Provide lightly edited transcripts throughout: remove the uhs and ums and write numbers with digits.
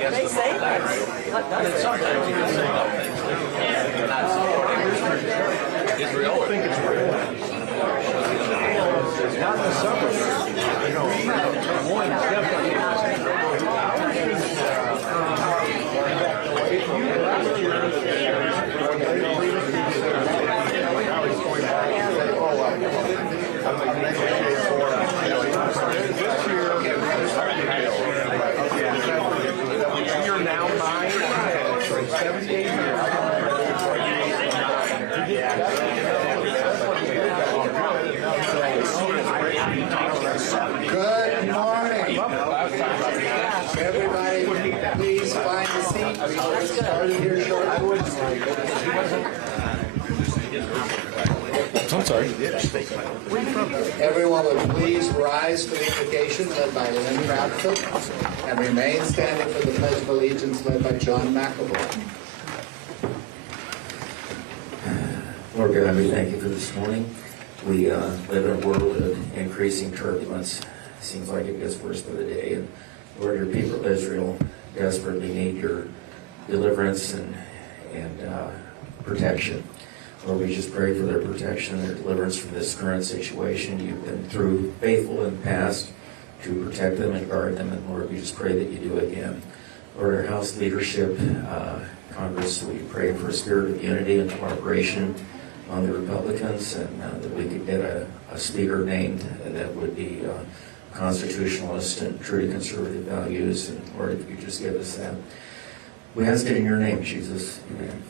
Yeah, they say that. Sometimes you can say things and you're not supporting Israel. I think it's real. Not in the suburbs. Des Moines is definitely you're now 9, 78 years. Good morning. Everybody, please find a seat. We will get started here shortly. I'm sorry. Everyone would please rise for the invocation led by Lynn Bradford and remain standing for the Pledge of Allegiance led by John McAvoy. Lord God, we thank you for this morning. We live in a world of increasing turbulence. It seems like it gets worse by the day. And Lord, your people of Israel desperately need your deliverance and protection. Lord, we just pray for their protection and their deliverance from this current situation. You've been faithful in the past to protect them and guard them. And Lord, we just pray that you do again. Lord, our House leadership, Congress, we pray for a spirit of unity and cooperation on the Republicans, and that we could get a speaker named that would be constitutionalist and true to conservative values. And Lord, if you just give us that. We ask it in your name, Jesus. Amen.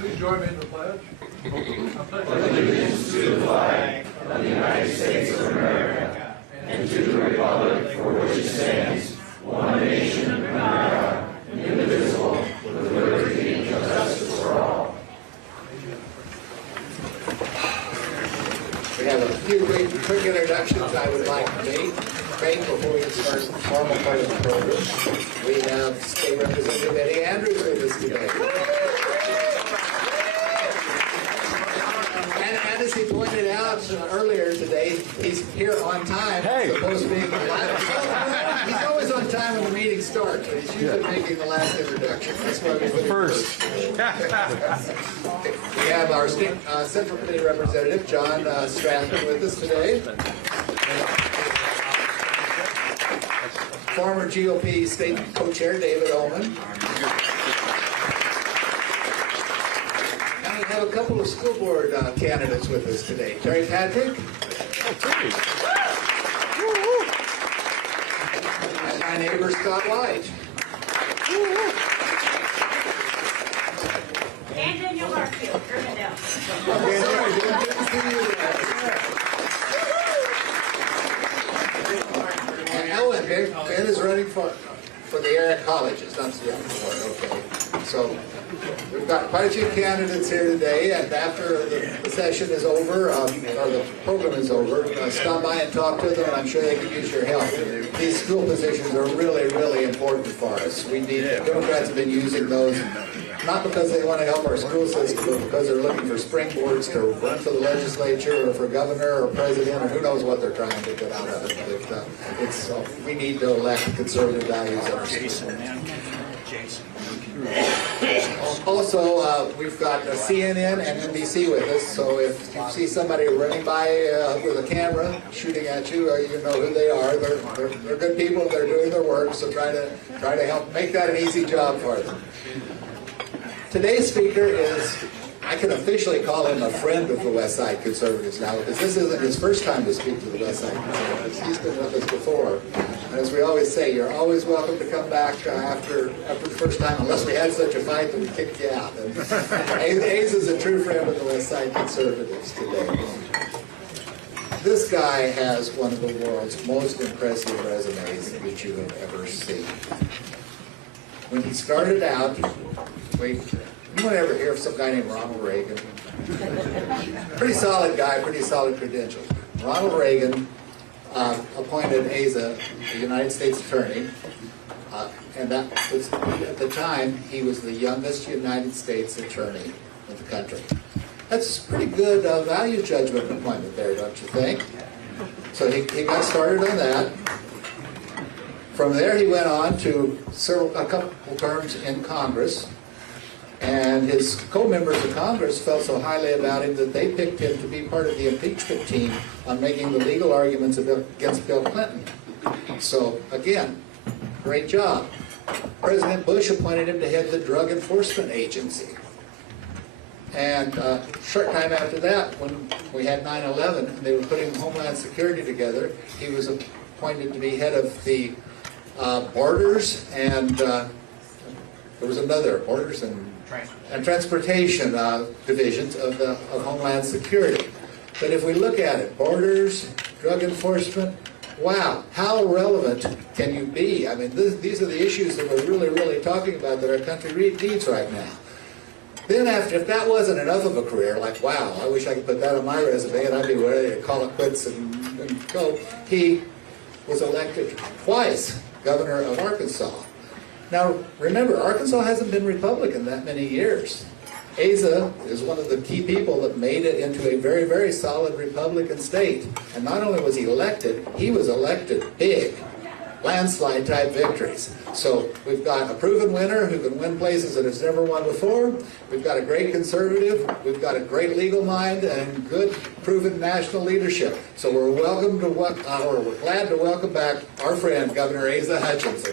Please join me in the pledge. Allegiance to the flag of the United States of America and to the republic for which it stands, one nation under God, indivisible, with liberty and justice for all. We have a few quick introductions I would like to make before we start the formal part of the program. We have State Representative Eddie Andrews with us today. And as he pointed out earlier today, he's here on time. Hey. Supposed to be the last. He's always on time when the meeting starts, but he's usually making the last introduction. That's why we put him first. We have our State Central Committee Representative, John Strathman, with us today. Former GOP State Co-Chair, David Ullman. And we have a couple of school board candidates with us today. Terry Patrick. And my neighbor, Scott White. And Daniel Hartfield, Urbandale. Okay, sorry, good to see you there. And Ellen, Ben is running for the area colleges, not the young board. Okay. So we've got quite a few candidates here today, and after the session is over, or the program is over, stop by and talk to them, and I'm sure they could use your help. These school positions are really, really important for us. We need, Democrats have been using those, not because they want to help our school system, but because they're looking for springboards to run for the legislature or for governor or president, or who knows what they're trying to get out of it. But we need to elect conservative values in our school. Also, we've got CNN and NBC with us, so if you see somebody running by with a camera shooting at you, you know who they are. They're good people. They're doing their work, so try to help make that an easy job for them. Today's speaker is, I can officially call him a friend of the West Side Conservatives now, because this isn't his first time to speak to the West Side Conservatives. He's been with us before. And as we always say, you're always welcome to come back after the first time, unless we had such a fight that we kicked you out. And Asa is a true friend of the West Side Conservatives today. This guy has one of the world's most impressive resumes that you have ever seen. When he started out, anyone ever hear of some guy named Ronald Reagan? Pretty solid guy, pretty solid credentials. Ronald Reagan appointed Asa the United States Attorney, and that was, at the time, he was the youngest United States Attorney in the country. That's a pretty good value judgment appointment there, don't you think? So he got started on that. From there, he went on to serve a couple terms in Congress, and his co-members of Congress felt so highly about him that they picked him to be part of the impeachment team on making the legal arguments against Bill Clinton. So, again, great job. President Bush appointed him to head the Drug Enforcement Agency. And short time after that, when we had 9/11, and they were putting Homeland Security together, he was appointed to be head of the Borders and there was another, Borders and Transportation divisions of Homeland Security. But if we look at it, Borders, Drug Enforcement, wow, how relevant can you be? I mean, these are the issues that we're really, really talking about that our country needs right now. Then if that wasn't enough of a career, like, wow, I wish I could put that on my resume and I'd be ready to call it quits and go, he was elected twice governor of Arkansas. Now, remember, Arkansas hasn't been Republican that many years. Asa is one of the key people that made it into a very, very solid Republican state. And not only was he elected big, landslide type victories. So we've got a proven winner who can win places that has never won before. We've got a great conservative. We've got a great legal mind and good proven national leadership. So we're glad to welcome back our friend Governor Asa Hutchinson.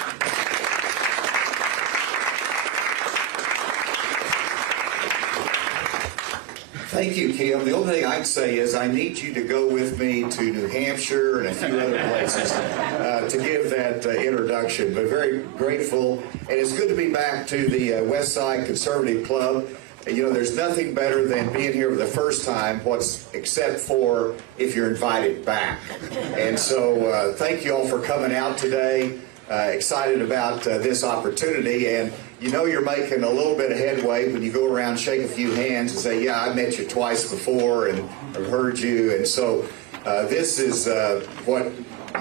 Thank you, Kim. The only thing I'd say is I need you to go with me to New Hampshire and a few other places to give that introduction. But very grateful, and it's good to be back to the West Side Conservative Club. You know, there's nothing better than being here for the first time, except for if you're invited back. And so thank you all for coming out today. Excited about this opportunity, and you know you're making a little bit of headway when you go around, shake a few hands, and say, yeah, I met you twice before, and I've heard you. And so this is what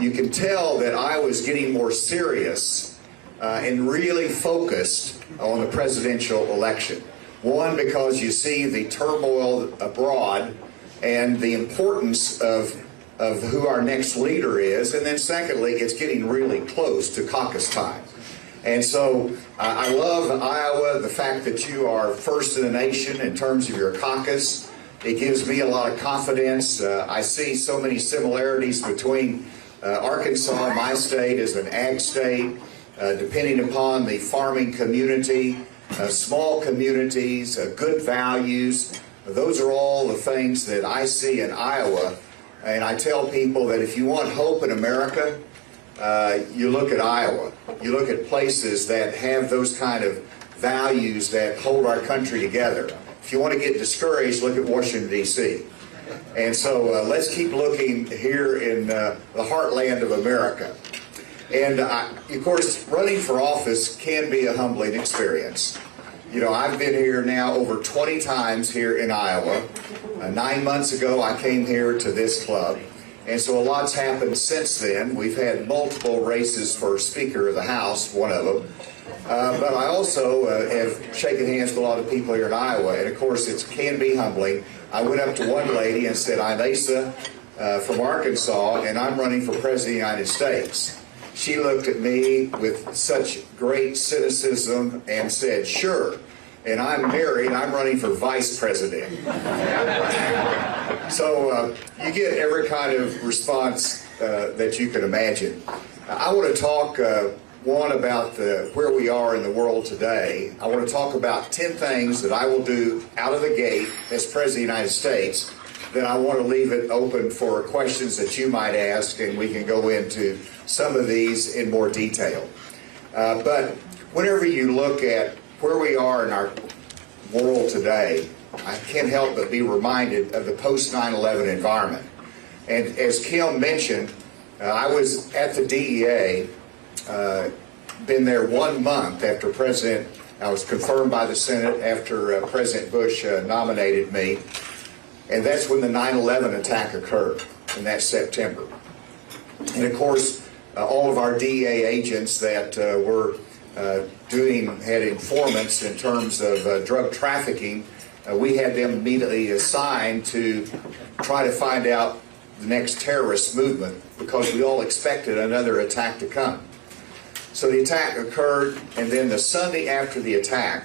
you can tell that I was getting more serious and really focused on the presidential election. One, because you see the turmoil abroad and the importance of who our next leader is, and then secondly, it's getting really close to caucus time. And so I love Iowa, the fact that you are first in the nation in terms of your caucus. It gives me a lot of confidence. I see so many similarities between Arkansas, my state, as an ag state, depending upon the farming community, small communities, good values. Those are all the things that I see in Iowa. And I tell people that if you want hope in America, you look at Iowa. You look at places that have those kind of values that hold our country together. If you want to get discouraged, look at Washington, D.C. And so let's keep looking here in the heartland of America. And of course, running for office can be a humbling experience. You know, I've been here now over 20 times here in Iowa. 9 months ago, I came here to this club. And so a lot's happened since then. We've had multiple races for Speaker of the House, one of them. But I also have shaken hands with a lot of people here in Iowa. And of course, it can be humbling. I went up to one lady and said, I'm Asa from Arkansas, and I'm running for President of the United States. She looked at me with such great cynicism and said, sure. And I'm married, I'm running for vice president. So you get every kind of response that you can imagine. I want to talk, one, about where we are in the world today. I want to talk about 10 things that I will do out of the gate as President of the United States. Then I want to leave it open for questions that you might ask, and we can go into some of these in more detail. But whenever you look at where we are in our world today, I can't help but be reminded of the post-9/11 environment. And as Kim mentioned, I was at the DEA, been there 1 month after I was confirmed by the Senate after President Bush nominated me. And that's when the 9/11 attack occurred, in that September. And of course, all of our DEA agents that were had informants in terms of drug trafficking, we had them immediately assigned to try to find out the next terrorist movement, because we all expected another attack to come. So the attack occurred, and then the Sunday after the attack,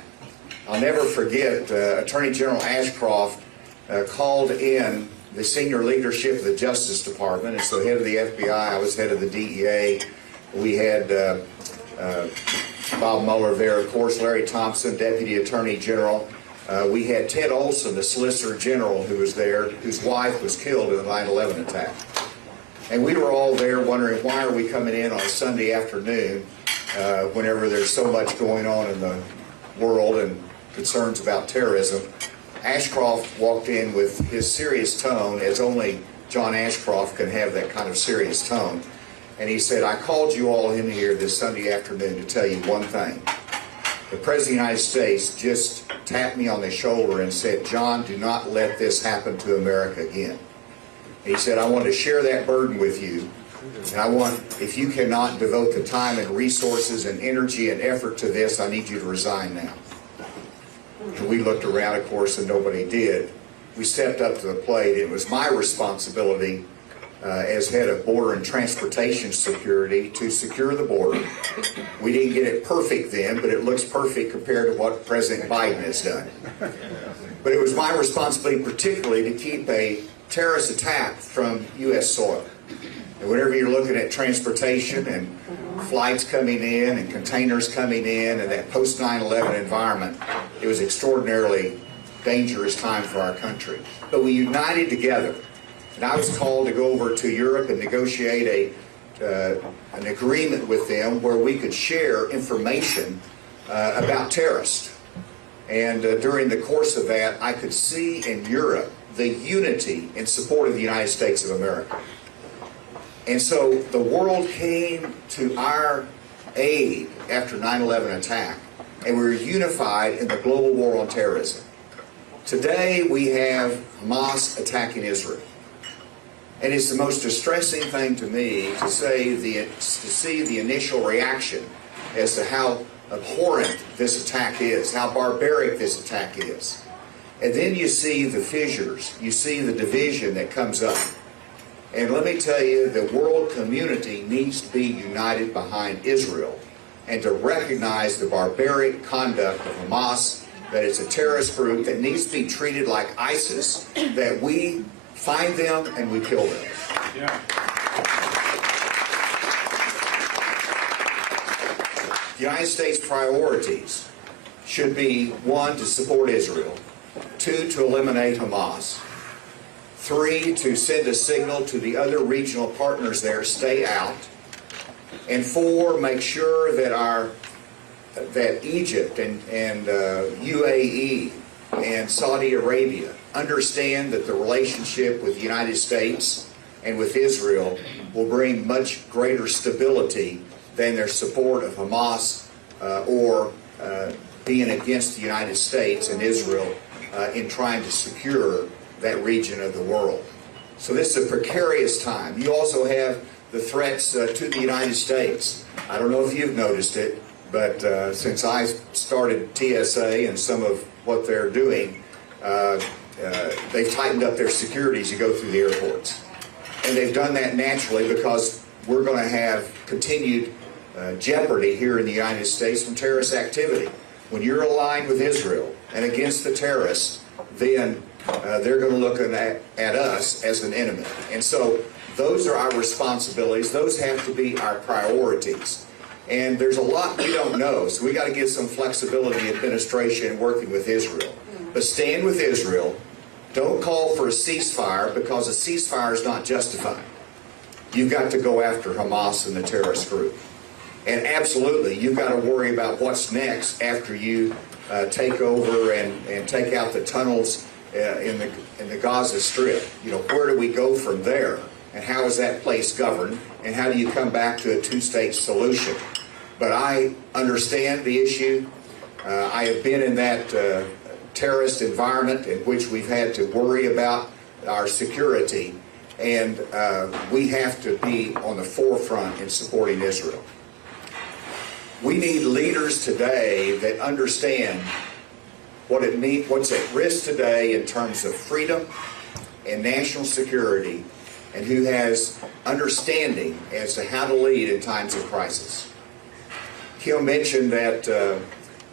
I'll never forget, Attorney General Ashcroft called in the senior leadership of the Justice Department, and so head of the FBI, I was head of the DEA. We had Bob Mueller there, of course, Larry Thompson, Deputy Attorney General. We had Ted Olson, the Solicitor General, who was there, whose wife was killed in the 9/11 attack. And we were all there wondering, why are we coming in on a Sunday afternoon whenever there's so much going on in the world and concerns about terrorism. Ashcroft walked in with his serious tone, as only John Ashcroft can have that kind of serious tone. And he said, I called you all in here this Sunday afternoon to tell you one thing. The President of the United States just tapped me on the shoulder and said, John, do not let this happen to America again. And he said, I want to share that burden with you. And I want, if you cannot devote the time and resources and energy and effort to this, I need you to resign now. And we looked around, of course, and nobody did. We stepped up to the plate. It was my responsibility as head of Border and Transportation Security to secure the border. We didn't get it perfect then, but it looks perfect compared to what President Biden has done. But it was my responsibility particularly to keep a terrorist attack from U.S. soil. And whenever you're looking at transportation and flights coming in and containers coming in and that post 9/11 environment, it was extraordinarily dangerous time for our country. But we united together. And I was called to go over to Europe and negotiate an agreement with them where we could share information about terrorists. And during the course of that, I could see in Europe the unity in support of the United States of America. And so the world came to our aid after 9/11 attack, and we were unified in the global war on terrorism. Today we have Hamas attacking Israel. And it's the most distressing thing to me to see the initial reaction as to how abhorrent this attack is, how barbaric this attack is. And then you see the fissures, you see the division that comes up. And let me tell you, the world community needs to be united behind Israel and to recognize the barbaric conduct of Hamas, that it's a terrorist group that needs to be treated like ISIS, that we find them and we kill them. Yeah. The United States priorities should be, 1, to support Israel, 2, to eliminate Hamas, 3, to send a signal to the other regional partners there, stay out, and 4, make sure that that Egypt and UAE and Saudi Arabia understand that the relationship with the United States and with Israel will bring much greater stability than their support of Hamas or being against the United States and Israel in trying to secure that region of the world. So this is a precarious time. You also have the threats to the United States. I don't know if you've noticed it, but since I started TSA and some of what they're doing, they've tightened up their security as you go through the airports. And they've done that naturally because we're going to have continued jeopardy here in the United States from terrorist activity. When you're aligned with Israel and against the terrorists, then they're going to look at us as an enemy. And so those are our responsibilities. Those have to be our priorities. And there's a lot we don't know, so we got to give some flexibility in administration working with Israel. But stand with Israel. Don't call for a ceasefire, because a ceasefire is not justified. You've got to go after Hamas and the terrorist group. And absolutely, you've got to worry about what's next after you take over and take out the tunnels in the Gaza Strip. You know, where do we go from there? And how is that place governed? And how do you come back to a two-state solution? But I understand the issue. I have been in that terrorist environment in which we've had to worry about our security, and we have to be on the forefront in supporting Israel. We need leaders today that understand what it means, what's at risk today in terms of freedom and national security, and who has understanding as to how to lead in times of crisis. Kim mentioned that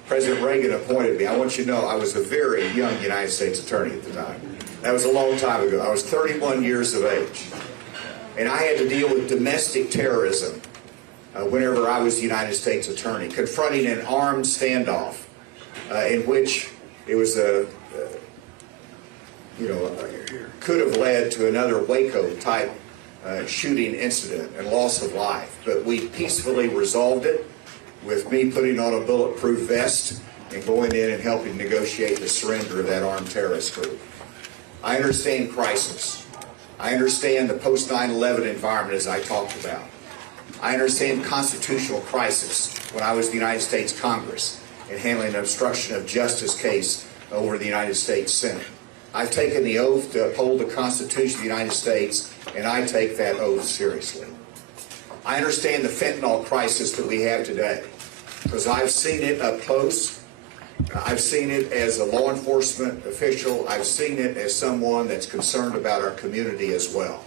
President Reagan appointed me. I want you to know I was a very young United States attorney at the time. That was a long time ago. I was 31 years of age. And I had to deal with domestic terrorism whenever I was the United States attorney, confronting an armed standoff in which it was could have led to another Waco type shooting incident and loss of life. But we peacefully resolved it with me putting on a bulletproof vest and going in and helping negotiate the surrender of that armed terrorist group. I understand crisis. I understand the post 9/11 environment as I talked about. I understand constitutional crisis when I was the United States Congress and handling an obstruction of justice case over the United States Senate. I've taken the oath to uphold the Constitution of the United States, and I take that oath seriously. I understand the fentanyl crisis that we have today because I've seen it up close. I've seen it as a law enforcement official. I've seen it as someone that's concerned about our community as well.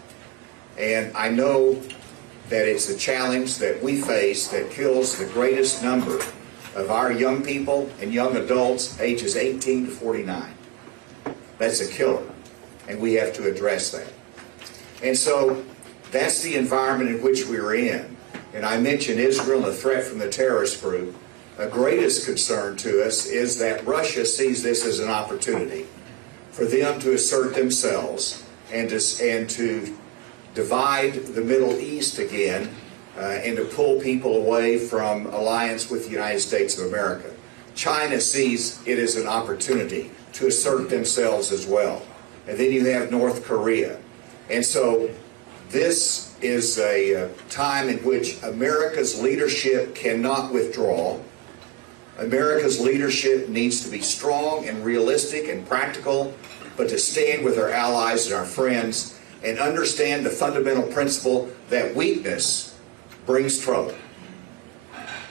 And I know that it's a challenge that we face that kills the greatest number of our young people and young adults ages 18 to 49. That's a killer, and we have to address that. And so that's the environment in which we're in. And I mentioned Israel and the threat from the terrorist group. The greatest concern to us is that Russia sees this as an opportunity for them to assert themselves and to divide the Middle East again and to pull people away from alliance with the United States of America. China sees it as an opportunity to assert themselves as well. And then you have North Korea. And so this is a time in which America's leadership cannot withdraw. America's leadership needs to be strong and realistic and practical, but to stand with our allies and our friends and understand the fundamental principle that weakness brings trouble.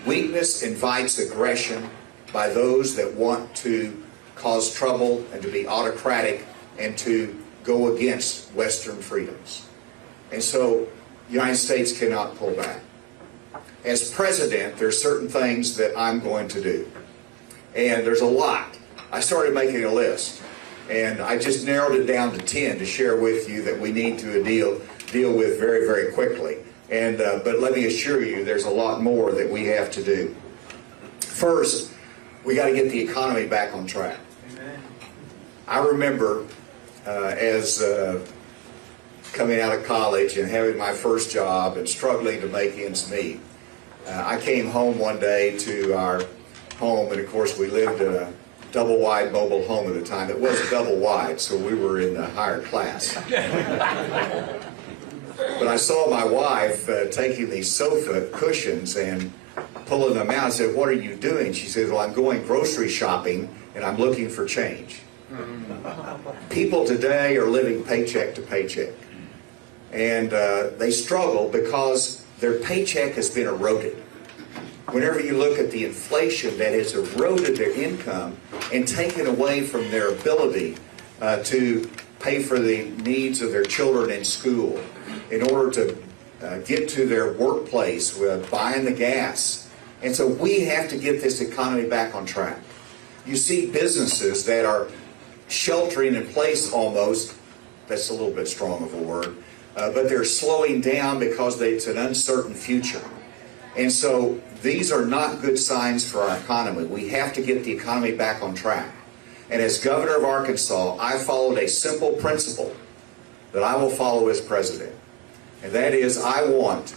Weakness invites aggression by those that want to cause trouble and to be autocratic and to go against Western freedoms. And so the United States cannot pull back. As president, there are certain things that I'm going to do. And there's a lot. I started making a list. And I just narrowed it down to 10 to share with you that we need to deal with very, very quickly. And but let me assure you, there's a lot more that we have to do. First, we got to get the economy back on track. Amen. I remember as coming out of college and having my first job and struggling to make ends meet. I came home one day to our home, and of course we lived in a double-wide mobile home at the time. It was double-wide, so we were in the higher class. But I saw my wife taking these sofa cushions and pulling them out. I said, "What are you doing?" She said, "Well, I'm going grocery shopping and I'm looking for change." People today are living paycheck to paycheck. And they struggle because their paycheck has been eroded. Whenever you look at the inflation that has eroded their income and taken away from their ability to pay for the needs of their children in school, in order to get to their workplace with buying the gas. And so we have to get this economy back on track. You see businesses that are sheltering in place almost, that's a little bit strong of a word, but they're slowing down because it's an uncertain future. And so these are not good signs for our economy. We have to get the economy back on track. And as governor of Arkansas, I followed a simple principle that I will follow as president. And that is, I want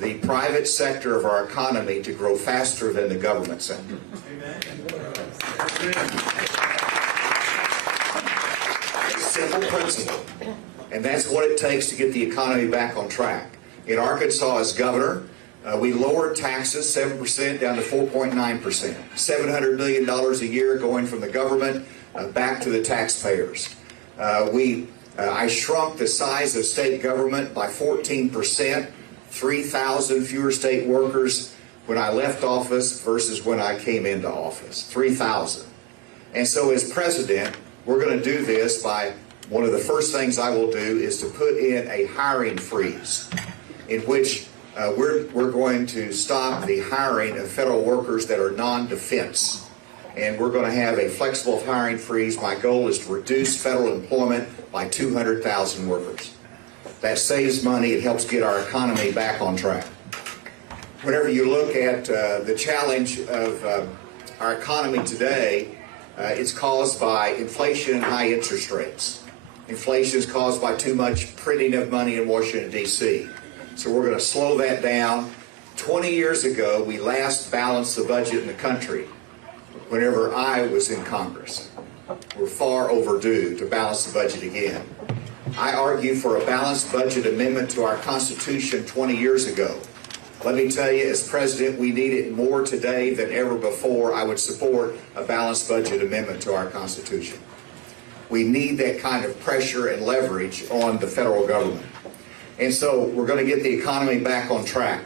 the private sector of our economy to grow faster than the government sector. A simple principle. And that's what it takes to get the economy back on track. In Arkansas, as governor, we lowered taxes 7% down to 4.9%. $700 million a year going from the government back to the taxpayers. I shrunk the size of state government by 14%, 3,000 fewer state workers when I left office versus when I came into office, 3,000. And so as president, we're going to do this by, one of the first things I will do is to put in a hiring freeze in which we're going to stop the hiring of federal workers that are non-defense. And we're going to have a flexible hiring freeze. My goal is to reduce federal employment by 200,000 workers. That saves money. It helps get our economy back on track. Whenever you look at the challenge of our economy today, it's caused by inflation and high interest rates. Inflation is caused by too much printing of money in Washington, D.C. So we're going to slow that down. 20 years ago, we last balanced the budget in the country whenever I was in Congress. We're far overdue to balance the budget again. I argued for a balanced budget amendment to our Constitution 20 years ago. Let me tell you, as president, we need it more today than ever before. I would support a balanced budget amendment to our Constitution. We need that kind of pressure and leverage on the federal government. And so we're going to get the economy back on track.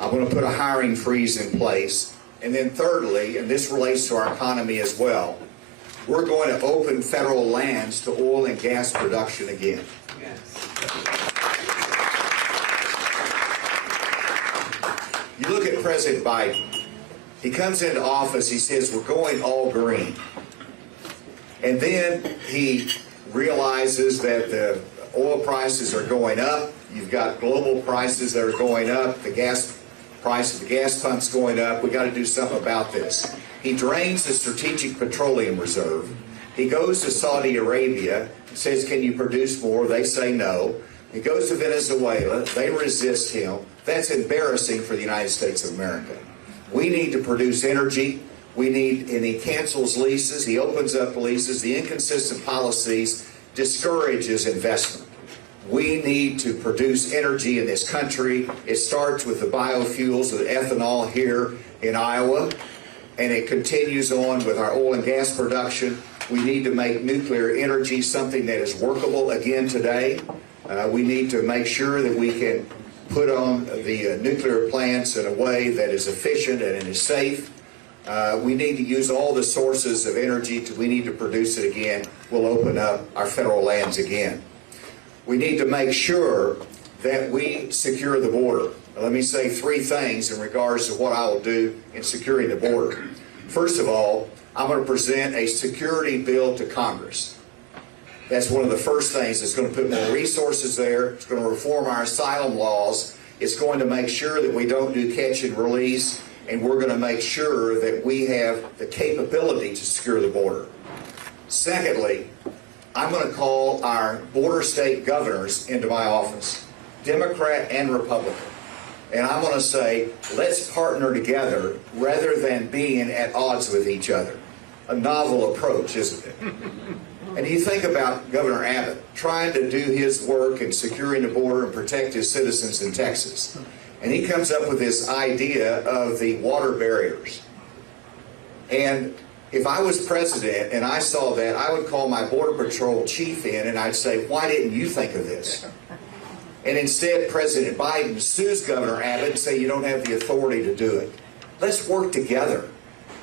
I'm going to put a hiring freeze in place. And then thirdly, and this relates to our economy as well, we're going to open federal lands to oil and gas production again. You look at President Biden. He comes into office, he says, we're going all green. And then he realizes that the oil prices are going up. You've got global prices that are going up. The gas price of the gas pump's going up. We've got to do something about this. He drains the Strategic Petroleum Reserve. He goes to Saudi Arabia and says, can you produce more? They say no. He goes to Venezuela. They resist him. That's embarrassing for the United States of America. We need to produce energy. And he cancels leases. He opens up leases. The inconsistent policies discourages investment. We need to produce energy in this country. It starts with the biofuels, with ethanol here in Iowa, and it continues on with our oil and gas production. We need to make nuclear energy something that is workable again today. We need to make sure that we can put on the nuclear plants in a way that is efficient and is safe. We need to use all the sources of energy. We need to produce it again. We'll open up our federal lands again. We need to make sure that we secure the border. Now, let me say three things in regards to what I will do in securing the border. First of all, I'm going to present a security bill to Congress. That's one of the first things. It's going to put more resources there. It's going to reform our asylum laws. It's going to make sure that we don't do catch and release, and we're going to make sure that we have the capability to secure the border. Secondly, I'm going to call our border state governors into my office, Democrat and Republican. And I'm going to say, let's partner together rather than being at odds with each other. A novel approach, isn't it? And you think about Governor Abbott trying to do his work in securing the border and protect his citizens in Texas. And he comes up with this idea of the water barriers. And if I was president and I saw that, I would call my Border Patrol chief in and I'd say, why didn't you think of this? And instead, President Biden sues Governor Abbott and say, you don't have the authority to do it. Let's work together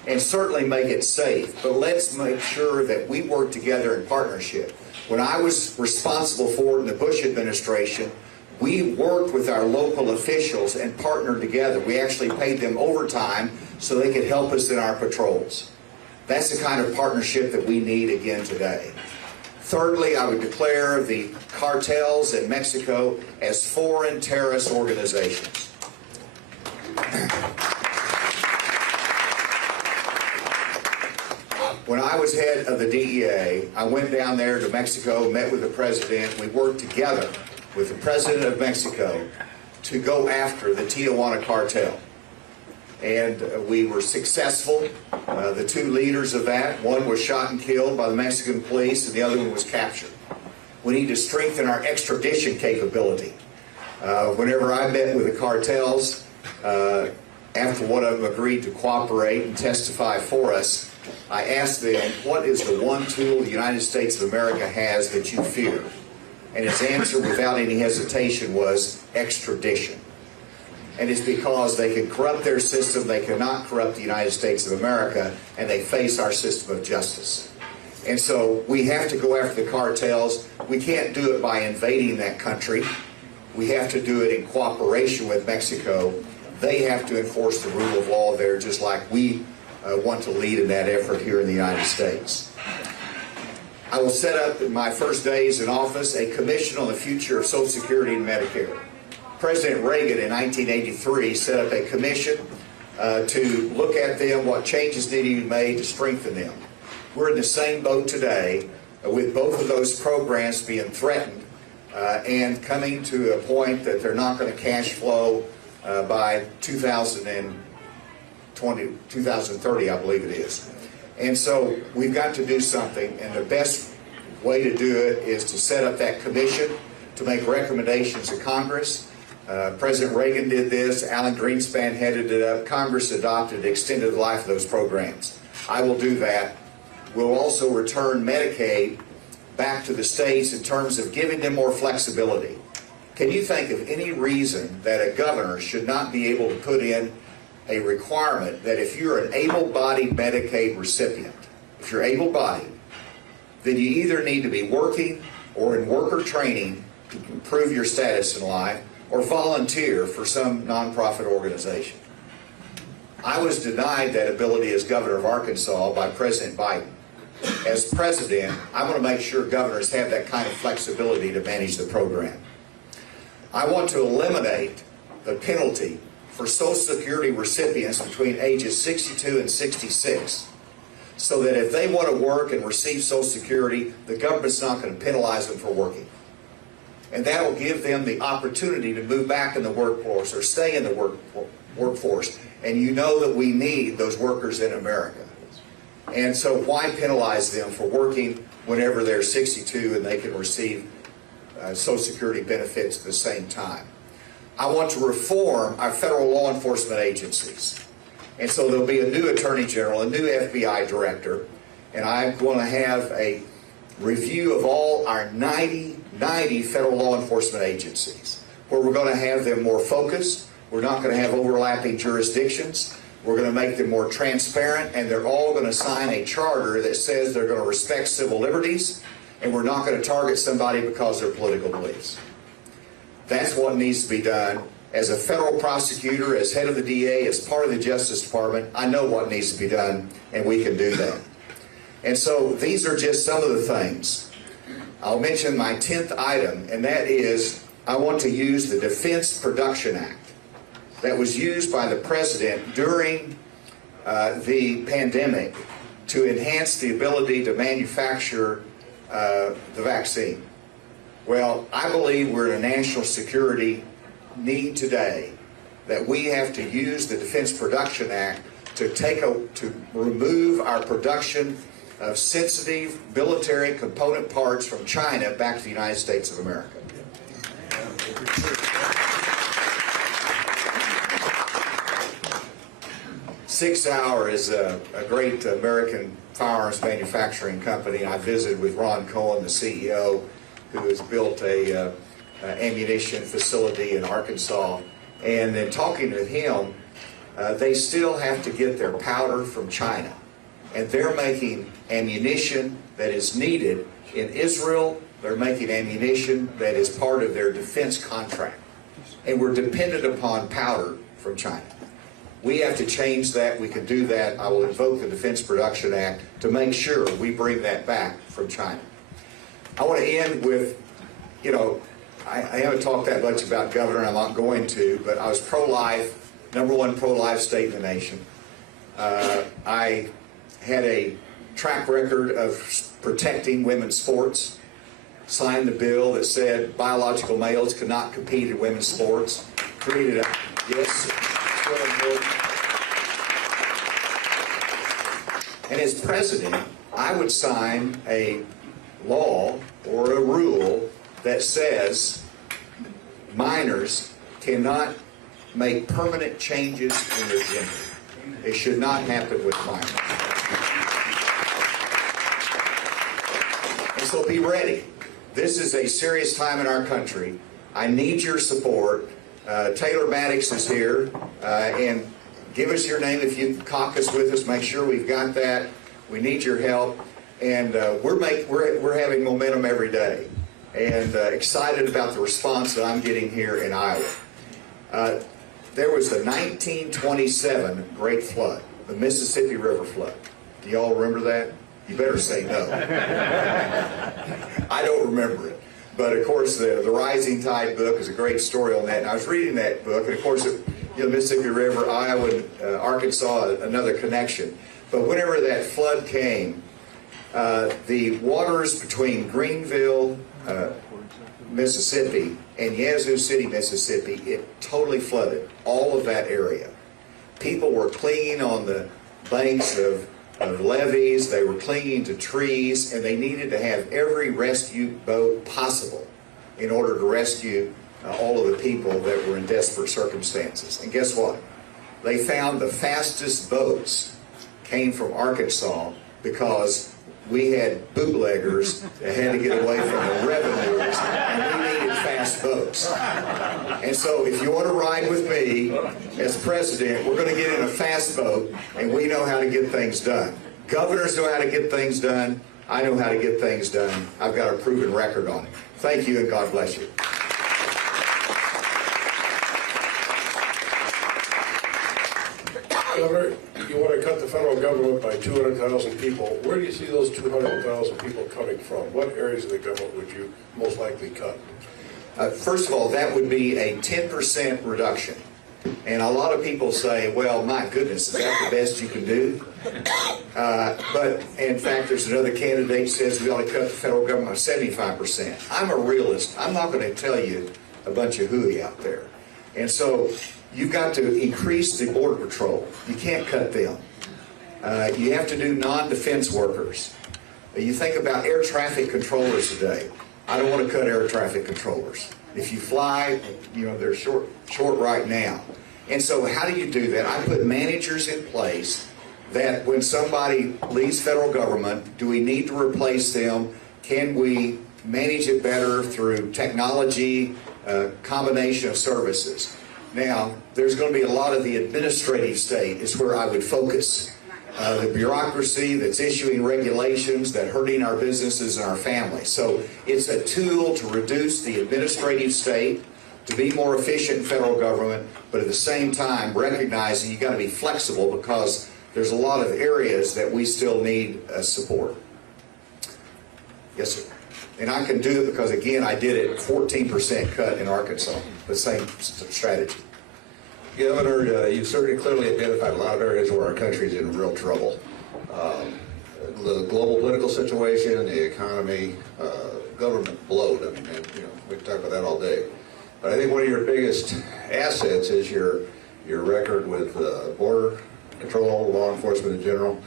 and certainly make it safe, but let's make sure that we work together in partnership. When I was responsible for it in the Bush administration, we worked with our local officials and partnered together. We actually paid them overtime so they could help us in our patrols. That's the kind of partnership that we need again today. Thirdly, I would declare the cartels in Mexico as foreign terrorist organizations. When I was head of the DEA, I went down there to Mexico, met with the president. We worked together with the president of Mexico to go after the Tijuana cartel. And we were successful. The two leaders of that, one was shot and killed by the Mexican police, and the other one was captured. We need to strengthen our extradition capability. Whenever I met with the cartels, after one of them agreed to cooperate and testify for us, I asked them, what is the one tool the United States of America has that you fear? And his answer, without any hesitation, was extradition. And it's because they can corrupt their system, they cannot corrupt the United States of America, and they face our system of justice. And so we have to go after the cartels. We can't do it by invading that country. we have to do it in cooperation with Mexico. They have to enforce the rule of law there, just like we want to lead in that effort here in the United States. I will set up in my first days in office a commission on the future of Social Security and Medicare. President Reagan in 1983 set up a commission to look at them, what changes need to be made to strengthen them. We're in the same boat today with both of those programs being threatened and coming to a point that they're not going to cash flow by 2030, I believe it is. And so we've got to do something, and the best way to do it is to set up that commission to make recommendations to Congress. President Reagan did this, Alan Greenspan headed it up, Congress adopted, extended the life of those programs. I will do that. We'll also return Medicaid back to the states in terms of giving them more flexibility. Can you think of any reason that a governor should not be able to put in a requirement that if you're an able-bodied Medicaid recipient, if you're able-bodied, then you either need to be working or in worker training to improve your status in life, or volunteer for some nonprofit organization? I was denied that ability as governor of Arkansas by President Biden. As president, I want to make sure governors have that kind of flexibility to manage the program. I want to eliminate the penalty for Social Security recipients between ages 62 and 66, so that if they want to work and receive Social Security, the government's not going to penalize them for working. And that will give them the opportunity to move back in the workforce or stay in the workforce. And you know that we need those workers in America. And so why penalize them for working whenever they're 62 and they can receive Social Security benefits at the same time? I want to reform our federal law enforcement agencies. And so there'll be a new Attorney General, a new FBI Director, and I'm going to have a review of all our 90 federal law enforcement agencies, where we're going to have them more focused. We're not going to have overlapping jurisdictions. We're going to make them more transparent, and they're all going to sign a charter that says they're going to respect civil liberties, and we're not going to target somebody because of their political beliefs. That's what needs to be done. As a federal prosecutor, as head of the DA, as part of the Justice Department, I know what needs to be done, and we can do that. And so these are just some of the things. I'll mention my 10th item, and that is I want to use the Defense Production Act that was used by the President during the pandemic to enhance the ability to manufacture the vaccine. Well, I believe we're in a national security need today that we have to use the Defense Production Act to remove our production of sensitive military component parts from China back to the United States of America. Sig Sauer is a great American firearms manufacturing company. I visited with Ron Cohen, the CEO, who has built a ammunition facility in Arkansas. And then talking with him, they still have to get their powder from China. And they're making ammunition that is needed in Israel. They're making ammunition that is part of their defense contract. And we're dependent upon powder from China. We have to change that. We can do that. I will invoke the Defense Production Act to make sure we bring that back from China. I want to end with, I haven't talked that much about governor, I'm not going to, but I was pro-life, #1 pro-life state in the nation. I had a track record of protecting women's sports, signed the bill that said biological males could not compete in women's sports, created a, yes, and as president, I would sign a law or a rule that says minors cannot make permanent changes in their gender. It should not happen with minors. And so be ready. This is a serious time in our country. I need your support. Taylor Maddox is here, and give us your name if you caucus with us. Make sure we've got that. We need your help, and we're having momentum every day. and excited about the response that I'm getting here in Iowa. There was the 1927 Great Flood, the Mississippi River flood. Do y'all remember that? You better say no. I don't remember it. But of course, the Rising Tide book is a great story on that. And I was reading that book, and of course, Mississippi River, Iowa, and Arkansas, another connection. But whenever that flood came, the waters between Greenville, Mississippi, and Yazoo City, Mississippi, it totally flooded all of that area. People were clinging on the banks of levees, they were clinging to trees, and they needed to have every rescue boat possible in order to rescue all of the people that were in desperate circumstances. And guess what? They found the fastest boats came from Arkansas because we had bootleggers that had to get away from the revenues, and we needed fast boats. And so if you want to ride with me as president, we're going to get in a fast boat, and we know how to get things done. Governors know how to get things done. I know how to get things done. I've got a proven record on it. Thank you, and God bless you. Governor, you want to cut the federal government by 200,000 people. Where do you see those 200,000 people coming from? What areas of the government would you most likely cut? First of all, that would be a 10% reduction. And a lot of people say, well, my goodness, is that the best you can do? But in fact, there's another candidate who says we ought to cut the federal government by 75%. I'm a realist. I'm not going to tell you a bunch of hooey out there. And so you've got to increase the Border Patrol. You can't cut them. You have to do non-defense workers. You think about air traffic controllers today. I don't want to cut air traffic controllers. If you fly, they're short right now. And so how do you do that? I put managers in place that when somebody leaves federal government, do we need to replace them? Can we manage it better through technology, combination of services? Now, there's going to be a lot of the administrative state is where I would focus. The bureaucracy that's issuing regulations that hurting our businesses and our families. So it's a tool to reduce the administrative state, to be more efficient in federal government, but at the same time recognizing you've got to be flexible because there's a lot of areas that we still need support. Yes, sir. And I can do it because, again, I did it 14% cut in Arkansas, the same strategy. Governor, you've certainly clearly identified a lot of areas where our country is in real trouble. The global political situation, the economy, government bloat. I mean, we can talk about that all day. But I think one of your biggest assets is your record with border control, law enforcement in general.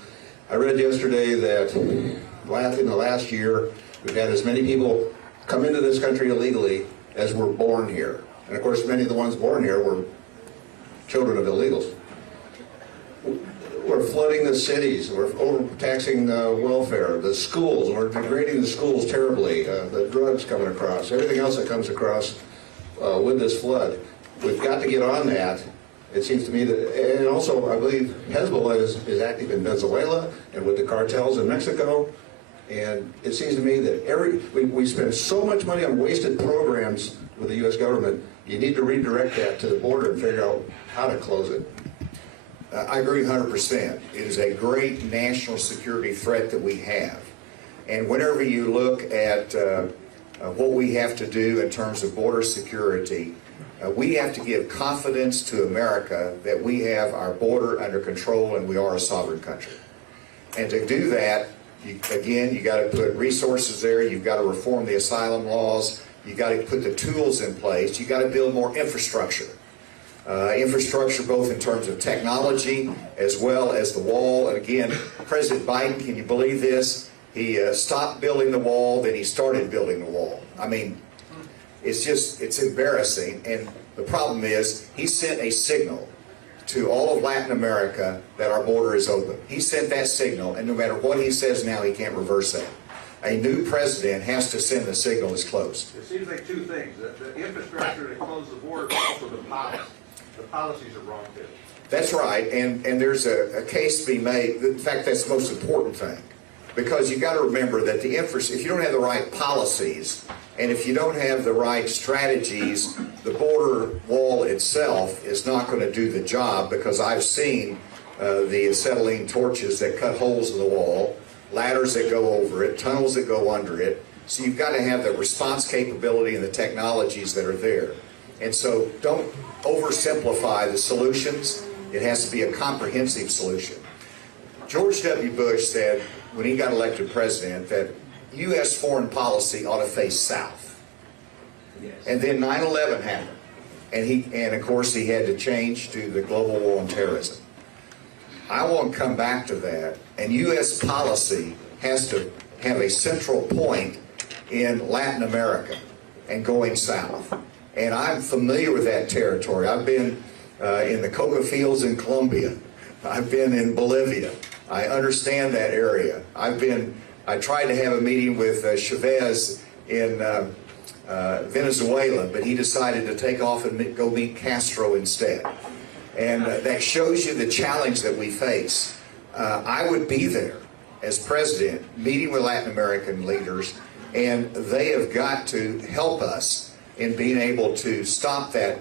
I read yesterday that in the last year, we've had as many people come into this country illegally as were born here. And of course, many of the ones born here were children of illegals. We're flooding the cities. We're overtaxing welfare. The schools, we're degrading the schools terribly. The drugs coming across, everything else that comes across with this flood. We've got to get on that. It seems to me that, and also I believe Hezbollah is active in Venezuela and with the cartels in Mexico. And it seems to me that we spend so much money on wasted programs with the U.S. government. You need to redirect that to the border and figure out how to close it. I agree 100%. It is a great national security threat that we have. And whenever you look at what we have to do in terms of border security, we have to give confidence to America that we have our border under control and we are a sovereign country. And to do that, you got to put resources there. You've got to reform the asylum laws. You've got to put the tools in place. You've got to build more infrastructure. Infrastructure both in terms of technology as well as the wall. And again, President Biden, can you believe this? He stopped building the wall, then he started building the wall. I mean, it's embarrassing. And the problem is he sent a signal to all of Latin America that our border is open. He sent that signal, and no matter what he says now, he can't reverse that. A new president has to send the signal it's closed. It seems like two things. The infrastructure to close the border, but also the policy. The policies are wrong too. That's right, and there's a case to be made. In fact, that's the most important thing. Because you've got to remember that if you don't have the right policies And if you don't have the right strategies, the border wall itself is not going to do the job, because I've seen the acetylene torches that cut holes in the wall, ladders that go over it, tunnels that go under it. So you've got to have the response capability and the technologies that are there. And so don't oversimplify the solutions. It has to be a comprehensive solution. George W. Bush said, when he got elected president, that U.S. foreign policy ought to face south. And then 9/11 happened. And of course he had to change to the global war on terrorism. I want to come back to that. And U.S. policy has to have a central point in Latin America and going south. And I'm familiar with that territory. I've been in the coca fields in Colombia. I've been in Bolivia. I understand that area. I tried to have a meeting with Chavez in Venezuela, but he decided to take off and go meet Castro instead. And that shows you the challenge that we face. I would be there as president, meeting with Latin American leaders, and they have got to help us in being able to stop that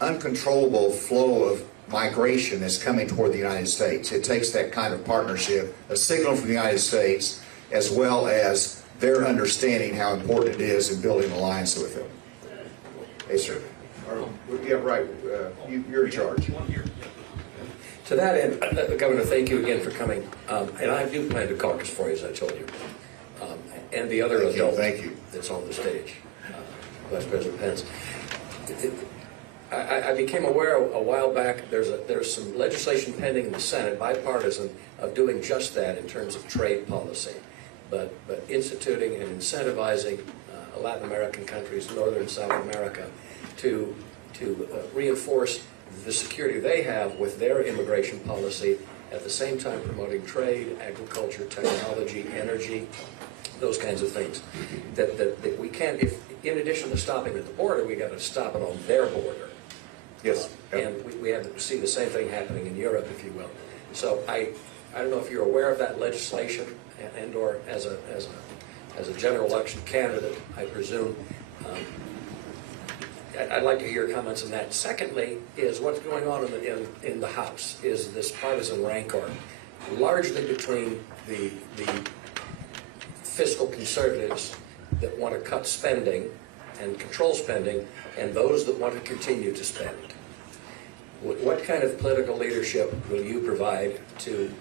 uncontrollable flow of migration that's coming toward the United States. It takes that kind of partnership, a signal from the United States, as well as their understanding how important it is in building an alliance with them. Hey, sir. Yeah, right. You're in charge. To that end, Governor, thank you again for coming. And I do plan to caucus for you, as I told you. And the other adult that's on the stage, Vice President Pence. I became aware a while back there's some legislation pending in the Senate, bipartisan, of doing just that in terms of trade policy, but instituting and incentivizing Latin American countries, Northern and South America, to reinforce the security they have with their immigration policy, at the same time promoting trade, agriculture, technology, energy, those kinds of things. That we can't, if in addition to stopping at the border, we got to stop it on their border. Yes. And we have to see the same thing happening in Europe, if you will. So I don't know if you're aware of that legislation, and or as a general election candidate, I presume. I'd like to hear your comments on that. Secondly, is what's going on in the House is this partisan rancor, largely between the fiscal conservatives that want to cut spending and control spending, and those that want to continue to spend. What kind of political leadership will you provide to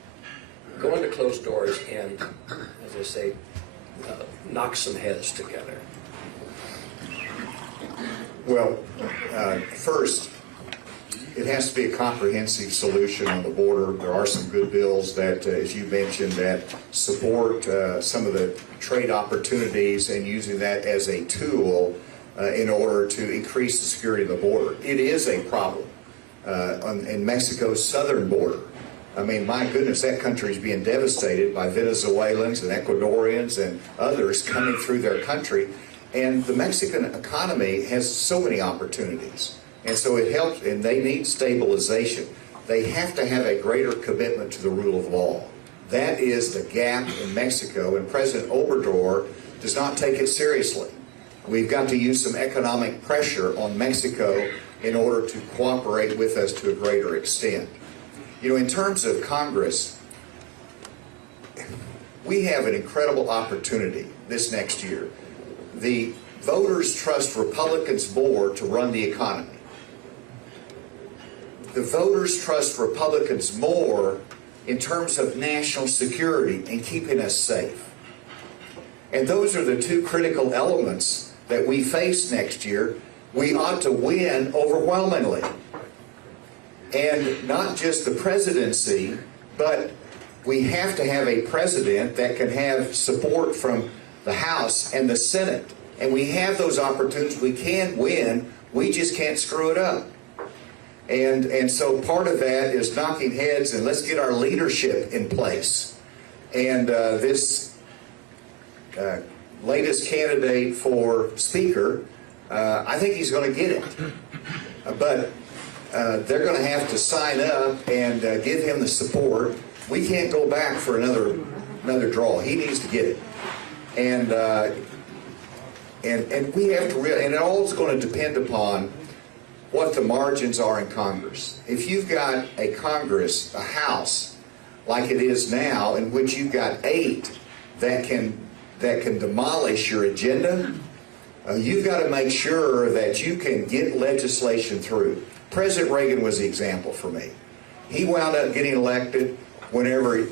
go into closed doors and, as I say, knock some heads together? Well, first, it has to be a comprehensive solution on the border. There are some good bills that, as you mentioned, that support some of the trade opportunities and using that as a tool in order to increase the security of the border. It is a problem in Mexico's southern border. I mean, my goodness, that country is being devastated by Venezuelans and Ecuadorians and others coming through their country. And the Mexican economy has so many opportunities. And so it helps, and they need stabilization. They have to have a greater commitment to the rule of law. That is the gap in Mexico, and President Obrador does not take it seriously. We've got to use some economic pressure on Mexico in order to cooperate with us to a greater extent. You know, in terms of Congress, we have an incredible opportunity this next year. The voters trust Republicans more to run the economy. The voters trust Republicans more in terms of national security and keeping us safe. And those are the two critical elements that we face next year. We ought to win overwhelmingly. And not just the presidency, but we have to have a president that can have support from the House and the Senate. And we have those opportunities. We can win. We just can't screw it up. And so part of that is knocking heads, and let's get our leadership in place. And this latest candidate for Speaker, I think he's going to get it. But they're going to have to sign up and give him the support. We can't go back for another draw. He needs to get it. And And we have to realize, and it all is going to depend upon what the margins are in Congress. If you've got a Congress, a House, like it is now, in which you've got 8 that can demolish your agenda, you've got to make sure that you can get legislation through. President Reagan was the example for me. He wound up getting elected whenever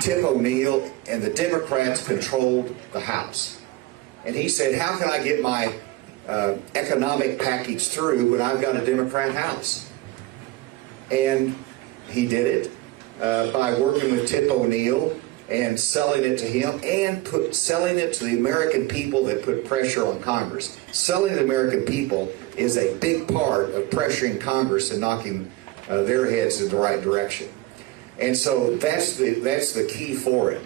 Tip O'Neill and the Democrats controlled the House. And he said, how can I get my economic package through when I've got a Democrat House? And he did it by working with Tip O'Neill and selling it to him and selling it to the American people that put pressure on Congress. Selling to the American people is a big part of pressuring Congress and knocking their heads in the right direction. And so that's the key for it.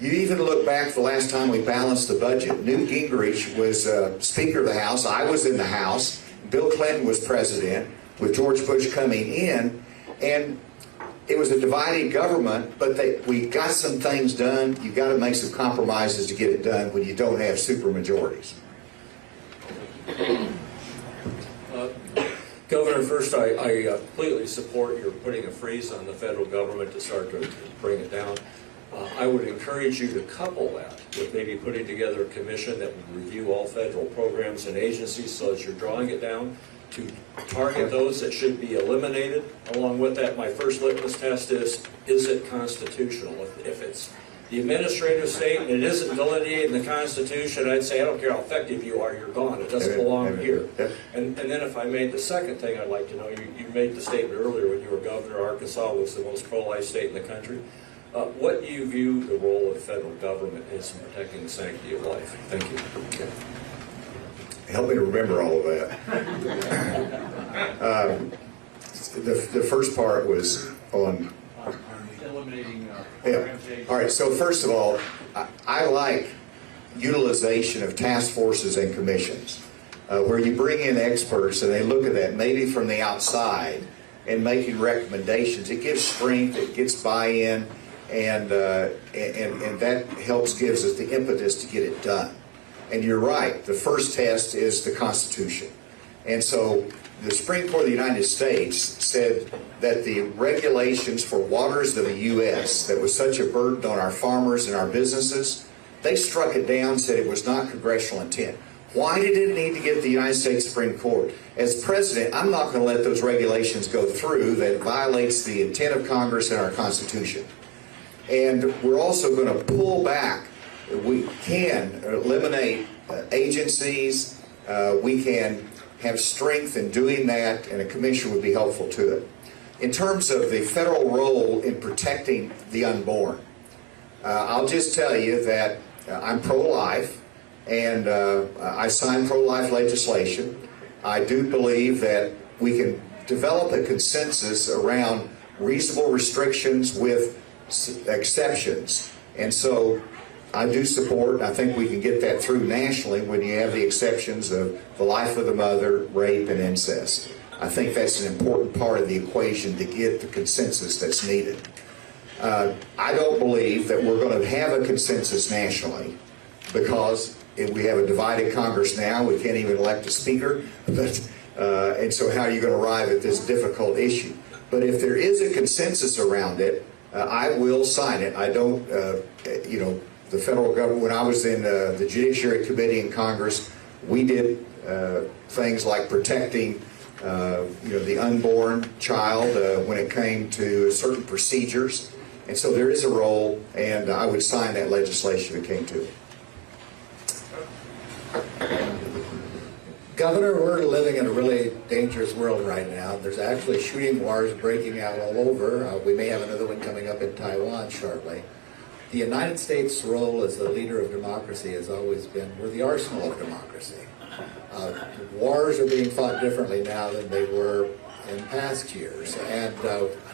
You even look back the last time we balanced the budget. Newt Gingrich was Speaker of the House. I was in the House. Bill Clinton was President, with George Bush coming in. And it was a divided government, but we got some things done. You've got to make some compromises to get it done when you don't have supermajorities. Governor, first, I completely support your putting a freeze on the federal government to start to bring it down. I would encourage you to couple that with maybe putting together a commission that would review all federal programs and agencies, so as you're drawing it down, to target those that should be eliminated. Along with that, my first litmus test is it constitutional? If it's the administrative state and it isn't delineated in the Constitution, I'd say, I don't care how effective you are, you're gone. It doesn't belong here. And then if I made the second thing I'd like to know, you made the statement earlier when you were governor, Arkansas was the most pro-life state in the country. What do you view the role of the federal government is in protecting the sanctity of life? Thank you. Okay. Help me to remember all of that. The first part was on Eliminating yeah. All right, so first of all, I like utilization of task forces and commissions, where you bring in experts and they look at that maybe from the outside and making recommendations. It gives strength, it gets buy-in, and that gives us the impetus to get it done. And you're right, the first test is the Constitution. And so the Supreme Court of the United States said that the regulations for waters of the U.S. that was such a burden on our farmers and our businesses, they struck it down, said it was not congressional intent. Why did it need to get to the United States Supreme Court? As president, I'm not going to let those regulations go through that violates the intent of Congress and our Constitution. And we're also going to pull back. We can eliminate agencies. We can have strength in doing that, and a commission would be helpful to it. In terms of the federal role in protecting the unborn, I'll just tell you that I'm pro-life, and I sign pro-life legislation. I do believe that we can develop a consensus around reasonable restrictions with exceptions. And so I do support, I think we can get that through nationally when you have the exceptions of the life of the mother, rape, and incest. I think that's an important part of the equation to get the consensus that's needed. I don't believe that we're going to have a consensus nationally because we have a divided Congress now. We can't even elect a speaker. And so how are you going to arrive at this difficult issue? But if there is a consensus around it, I will sign it. I don't, the federal government, when I was in the Judiciary Committee in Congress, we did things like protecting the unborn child when it came to certain procedures. And so there is a role, and I would sign that legislation if it came to it. Governor, we're living in a really dangerous world right now. There's actually shooting wars breaking out all over. We may have another one coming up in Taiwan shortly. The United States' role as a leader of democracy has always been, we're the arsenal of democracy. Wars are being fought differently now than they were in past years, and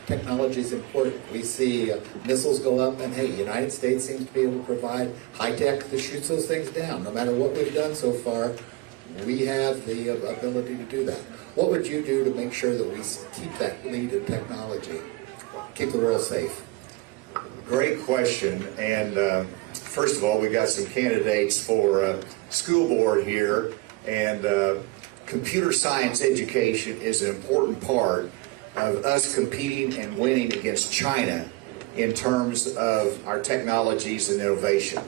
technology is important. We see missiles go up, and hey, the United States seems to be able to provide high tech that shoots those things down. No matter what we've done so far, we have the ability to do that. What would you do to make sure that we keep that lead in technology, keep the world safe? Great question. And first of all, we got some candidates for school board here, and computer science education is an important part of us competing and winning against China in terms of our technologies and innovation.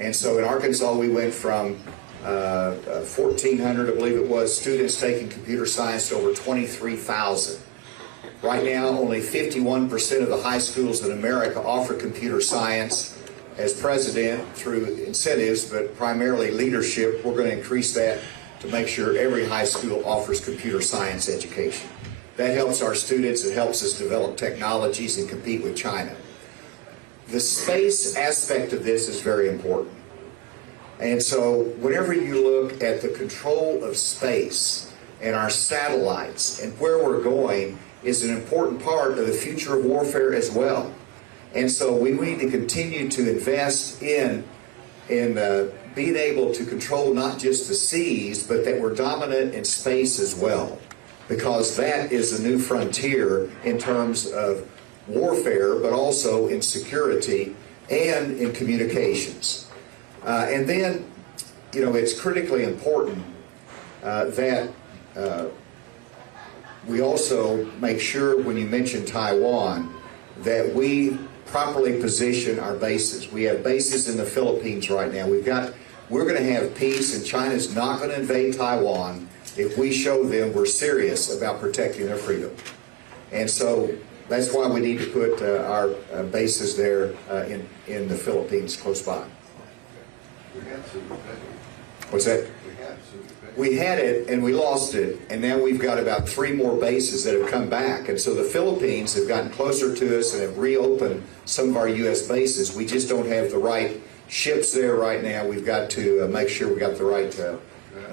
And so in Arkansas, we went from 1,400, I believe it was, students taking computer science to over 23,000. Right now, only 51% of the high schools in America offer computer science. As president, through incentives, but primarily leadership, we're going to increase that to make sure every high school offers computer science education. That helps our students, it helps us develop technologies and compete with China. The space aspect of this is very important. And so whenever you look at the control of space and our satellites and where we're going is an important part of the future of warfare as well. And so we need to continue to invest in being able to control not just the seas, but that we're dominant in space as well. Because that is a new frontier in terms of warfare, but also in security and in communications. And then, you know, it's critically important that we also make sure, when you mention Taiwan, that we properly position our bases. We have bases in the Philippines right now. We're going to have peace, and China's not going to invade Taiwan if we show them we're serious about protecting their freedom. And so that's why we need to put our bases there in the Philippines close by. What's that? We had it and we lost it, and now we've got about 3 more bases that have come back. And so the Philippines have gotten closer to us and have reopened some of our U.S. bases. We just don't have the right ships there right now. We've got to make sure we got the right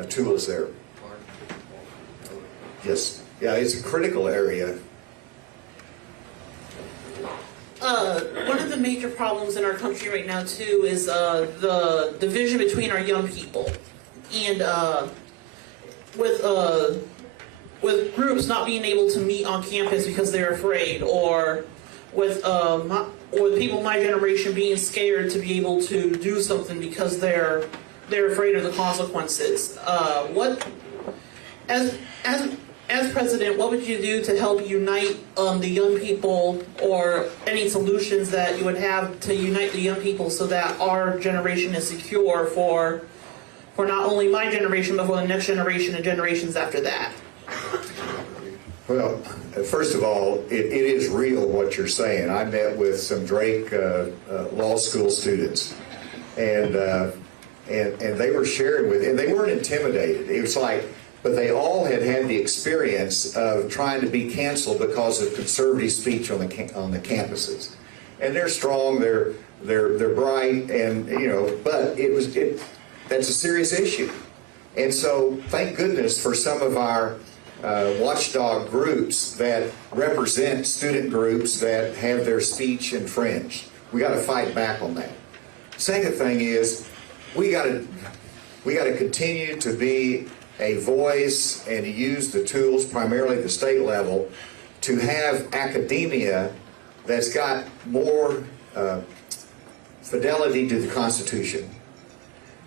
tools there. Yes. Yeah, it's a critical area. One of the major problems in our country right now, too, is the division between our young people. And with groups not being able to meet on campus because they're afraid, or with people my generation being scared to be able to do something because they're afraid of the consequences. As president, what would you do to help unite the young people, or any solutions that you would have to unite the young people so that our generation is secure for not only my generation, but for the next generation and generations after that? Well, first of all, it is real what you're saying. I met with some Drake law school students, and they were sharing with, and they weren't intimidated. It was like, but they all had the experience of trying to be canceled because of conservative speech on the campuses. And they're strong, they're bright, and but that's a serious issue. And so, thank goodness for some of our watchdog groups that represent student groups that have their speech infringed. We got to fight back on that. Second thing is, we got to continue to be a voice and to use the tools, primarily at the state level, to have academia that's got more fidelity to the Constitution.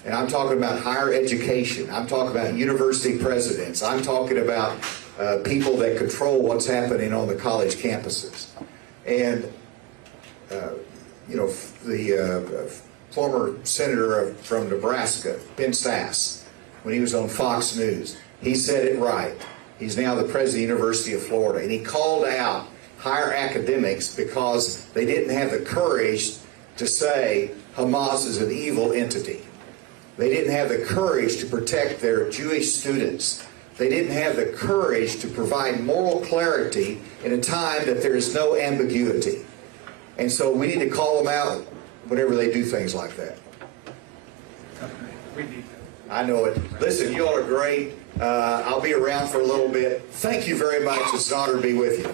And I'm talking about higher education. I'm talking about university presidents. I'm talking about people that control what's happening on the college campuses. And, the former senator from Nebraska, Ben Sasse, when he was on Fox News, he said it right. He's now the president of the University of Florida. And he called out higher academics because they didn't have the courage to say Hamas is an evil entity. They didn't have the courage to protect their Jewish students. They didn't have the courage to provide moral clarity in a time that there is no ambiguity. And so we need to call them out whenever they do things like that. We need that. I know it. Listen, you all are great. I'll be around for a little bit. Thank you very much. It's an honor to be with you.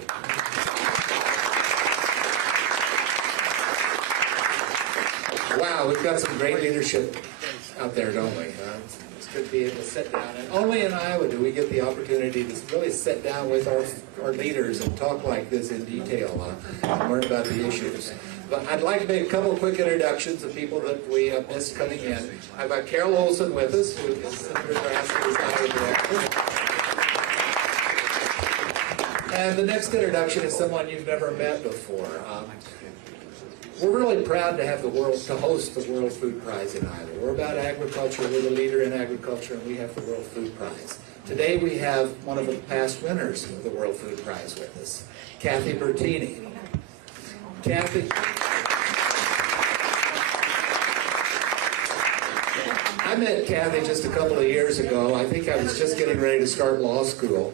Wow, we've got some great leadership out there, don't we? It's good to be able to sit down. And only in Iowa do we get the opportunity to really sit down with our leaders and talk like this in detail and learn about the issues. But I'd like to make a couple of quick introductions of people that we missed coming in. I've got Carol Olson with us, who is Senator Grassley's Highway Director. And the next introduction is someone you've never met before. We're really proud to have to host the World Food Prize in Iowa. We're about agriculture, we're the leader in agriculture, and we have the World Food Prize. Today we have one of the past winners of the World Food Prize with us, Kathy Bertini. Kathy. I met Kathy just a couple of years ago. I think I was just getting ready to start law school.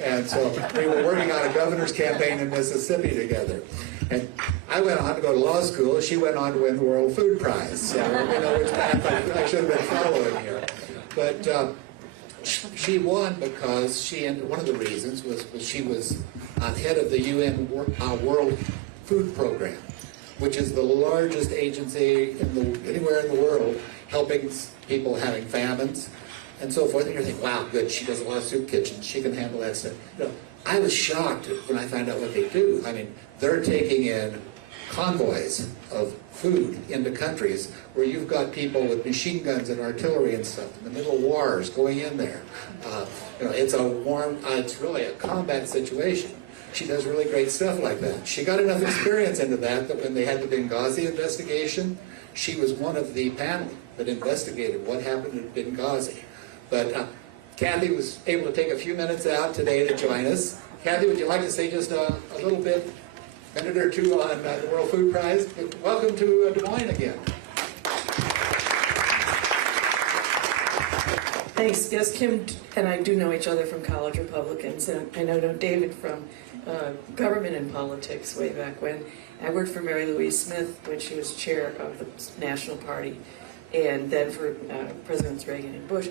And so we were working on a governor's campaign in Mississippi together. And I went on to go to law school. She went on to win the World Food Prize. So we know which path I should have been following here. But she won because one of the reasons was she was head of the UN World Food Program, which is the largest agency anywhere in the world helping people having famines and so forth. And you're thinking, wow, good, she does a lot of soup kitchens, she can handle that stuff. I was shocked when I found out what they do. I mean, they're taking in convoys of food into countries where you've got people with machine guns and artillery and stuff in the middle of wars going in there. It's it's really a combat situation. She does really great stuff like that. She got enough experience into that when they had the Benghazi investigation, she was one of the panel that investigated what happened in Benghazi. But Kathy was able to take a few minutes out today to join us. Kathy, would you like to say just a little bit, minute or two on the World Food Prize? Welcome to Des Moines again. Thanks. Yes, Kim and I do know each other from college Republicans, and I know David from government and politics way back when. I worked for Mary Louise Smith when she was chair of the National Party, and then for Presidents Reagan and Bush.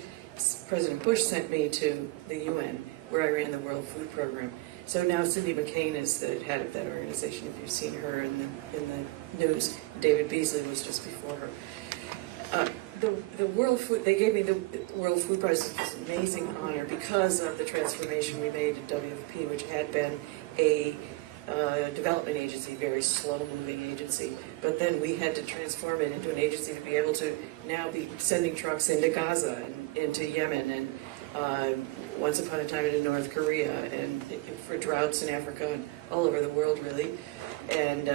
President Bush sent me to the UN, where I ran the World Food Program. So now Cindy McCain is the head of that organization, if you've seen her in the news. David Beasley was just before her. The World Food, they gave me the World Food Prize, which was an amazing honor because of the transformation we made at WFP, which had been a development agency, very slow-moving agency. But then we had to transform it into an agency to be able to now be sending trucks into Gaza and into Yemen and once upon a time into North Korea and for droughts in Africa and all over the world, really. And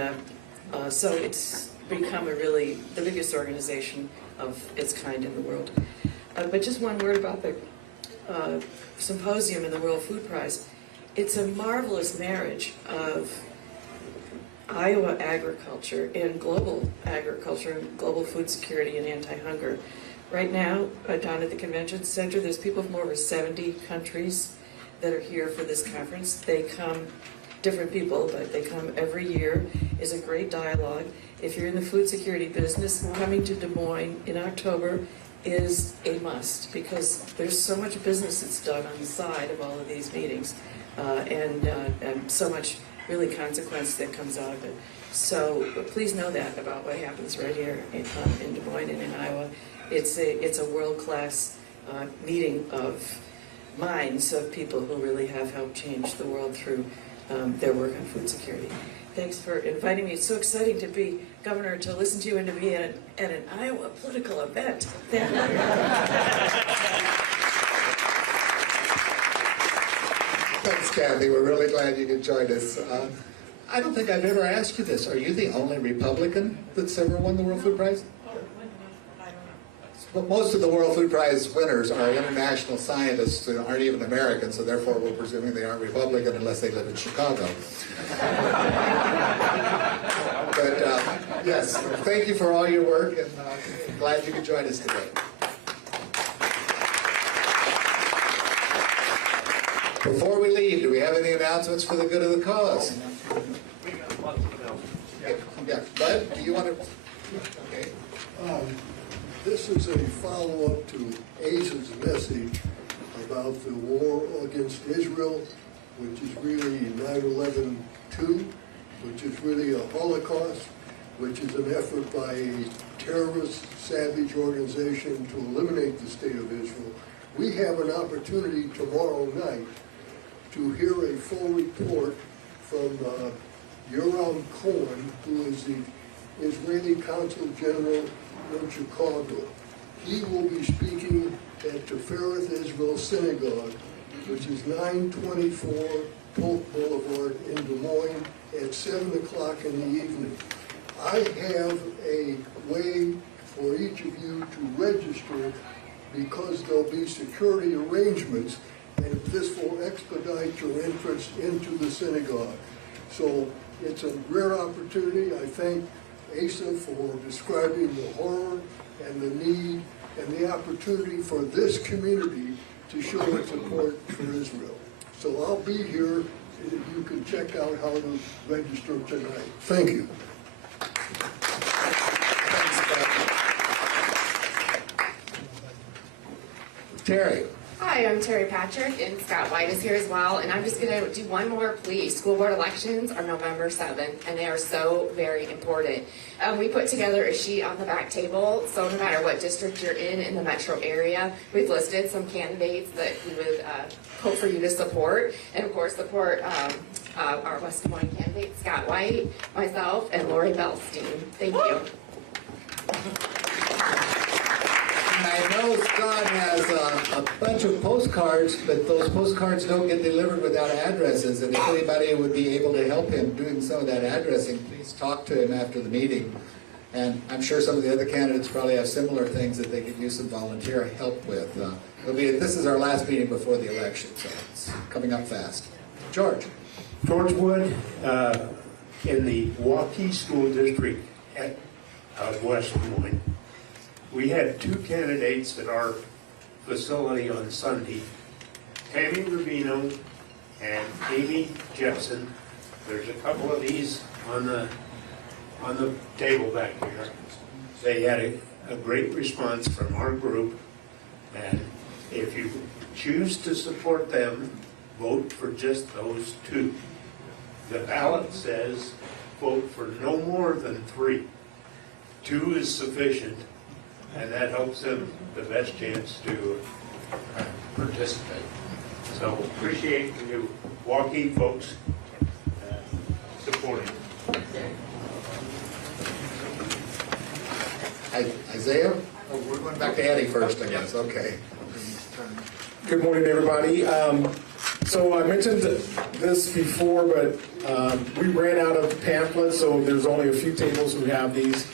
so it's become the biggest organization of its kind in the world. But just one word about the symposium and the World Food Prize. It's a marvelous marriage of Iowa agriculture and global agriculture and global food security and anti-hunger. Right now, down at the convention center, there's people from over 70 countries that are here for this conference. They come, different people, but they come every year. It's a great dialogue. If you're in the food security business, coming to Des Moines in October is a must because there's so much business that's done on the side of all of these meetings. And so much really consequence that comes out of it. So please know that about what happens right here in Des Moines and in Iowa. It's a world-class meeting of minds of people who really have helped change the world through their work on food security. Thanks for inviting me. It's so exciting to be governor, to listen to you, and to be at an Iowa political event. Thank you. Thanks, Kathy. We're really glad you could join us. I don't think I've ever asked you this. Are you the only Republican that's ever won the World Food Prize? Well, most of the World Food Prize winners are international scientists who aren't even American, so therefore we're presuming they aren't Republican unless they live in Chicago. But yes, thank you for all your work, and glad you could join us today. Before we leave, do we have any announcements for the good of the cause? Yeah, Bud, do you want to? Okay. This is a follow-up to Asa's message about the war against Israel, which is really 9/11/2, which is really a Holocaust, which is an effort by a terrorist, savage organization to eliminate the state of Israel. We have an opportunity tomorrow night to hear a full report from your Tom Cohen, who is the Israeli Consul General in Chicago. He will be speaking at Tifereth Israel Synagogue, which is 924 Polk Boulevard in Des Moines at 7 o'clock in the evening. I have a way for each of you to register because there'll be security arrangements, and this will expedite your entrance into the synagogue. So it's a rare opportunity. I thank Asa for describing the horror and the need and the opportunity for this community to show its support for Israel. So I'll be here, and you can check out how to register tonight. Thank you. Terry. Hi, I'm Terry Patrick, and Scott White is here as well, and I'm just going to do one more plea. School board elections are November 7th, and they are so very important. We put together a sheet on the back table, so no matter what district you're in the metro area, we've listed some candidates that we would hope for you to support, and of course support our West Des Moines candidate, Scott White, myself, and Lori Belstein. Thank you. I know Scott has a bunch of postcards, but those postcards don't get delivered without addresses. And if anybody would be able to help him doing some of that addressing, please talk to him after the meeting. And I'm sure some of the other candidates probably have similar things that they could use some volunteer help with. This is our last meeting before the election, so it's coming up fast. George. George Wood, in the Waukee School District of West Des Moines. We had two candidates at our facility on Sunday, Tammy Rubino and Amy Jepson. There's a couple of these on the table back here. They had a great response from our group, and if you choose to support them, vote for just those two. The ballot says vote for no more than 3. 2 is sufficient, and that helps them the best chance to participate. So appreciate you Waukee folks supporting. Isaiah? Oh, we're going back to Eddie first, I guess. Okay. Good morning, everybody. So I mentioned this before, but we ran out of pamphlets, so there's only a few tables who have these.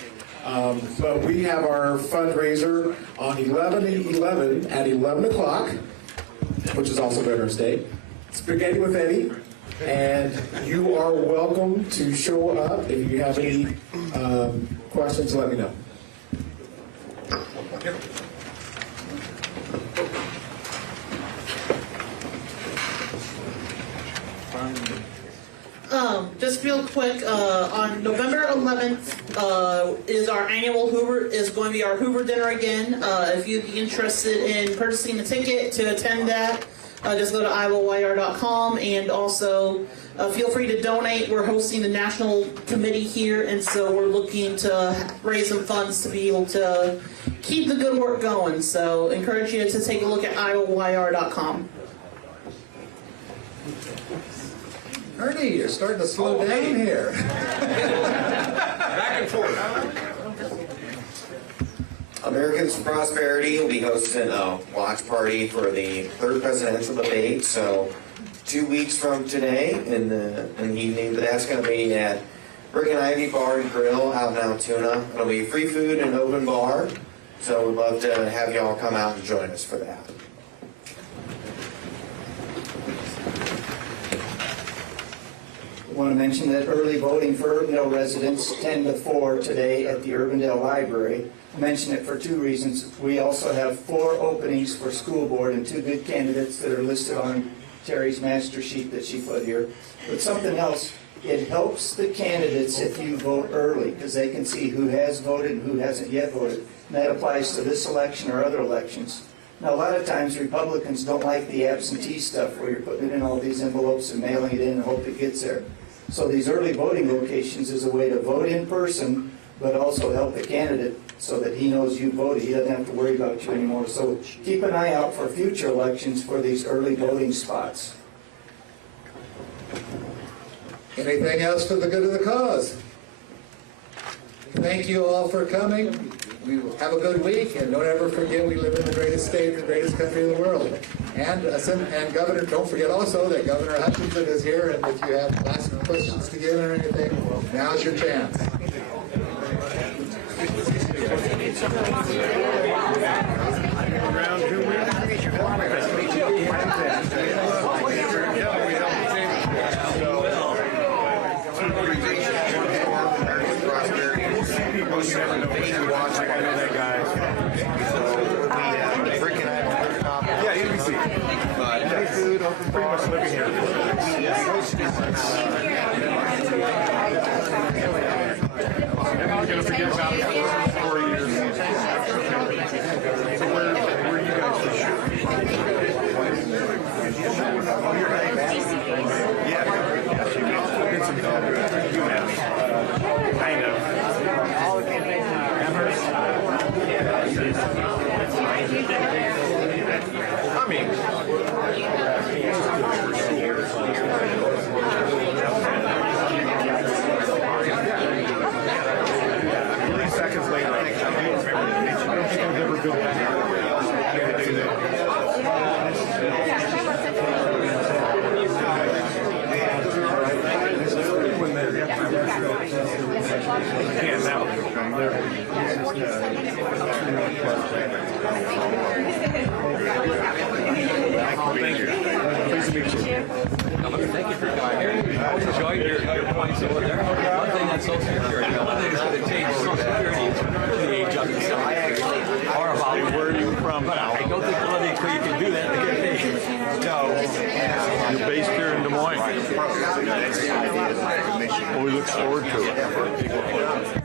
But we have our fundraiser on 11/11 at 11 o'clock, which is also Veterans Day. Spaghetti with Eddie. And you are welcome to show up. If you have any questions, let me know. Just real quick, on November 11th is our annual going to be our Hoover dinner again. If you'd be interested in purchasing a ticket to attend that, just go to iowayr.com, and also feel free to donate. We're hosting the national committee here, and so we're looking to raise some funds to be able to keep the good work going. So encourage you to take a look at iowayr.com. Ernie, you're starting to slow down here. Back and forth. Americans for Prosperity will be hosting a watch party for the 3rd presidential debate. So 2 weeks from today in the evening, that's going to be at Brick and Ivy Bar and Grill out in Altoona. It'll be free food and open bar. So we'd love to have you all come out and join us for that. I want to mention that early voting for Urbandale residents 10 to 4 today at the Urbandale Library. I mention it for 2 reasons. We also have 4 openings for school board and 2 good candidates that are listed on Terry's master sheet that she put here. But something else, it helps the candidates if you vote early because they can see who has voted and who hasn't yet voted. And that applies to this election or other elections. Now, a lot of times Republicans don't like the absentee stuff where you're putting it in all these envelopes and mailing it in and hope it gets there. So these early voting locations is a way to vote in person, but also help the candidate so that he knows you voted. He doesn't have to worry about you anymore. So keep an eye out for future elections for these early voting spots. Anything else for the good of the cause? Thank you all for coming. We have a good week, and don't ever forget we live in the greatest state, the greatest country in the world. And Governor, don't forget also that Governor Hutchinson is here, and if you have last questions to give or anything, now's your chance. Yeah, ABC. Food, open pretty much living here. Everyone's gonna forget about it for 4 years. So where are you guys from? Yeah. Did some kind of. I mean, 30 seconds later, I don't think I've ever been back to do that. I can't now. Thank you. Pleased to meet you. Thank you for coming here. I enjoyed your points over there. One thing on Social Security, one thing is going to change Social Security to the age of the 70. Or about where you're from. But I don't think one thing you can do that to get paid. No. You're based here in Des Moines. Well, we look forward to it.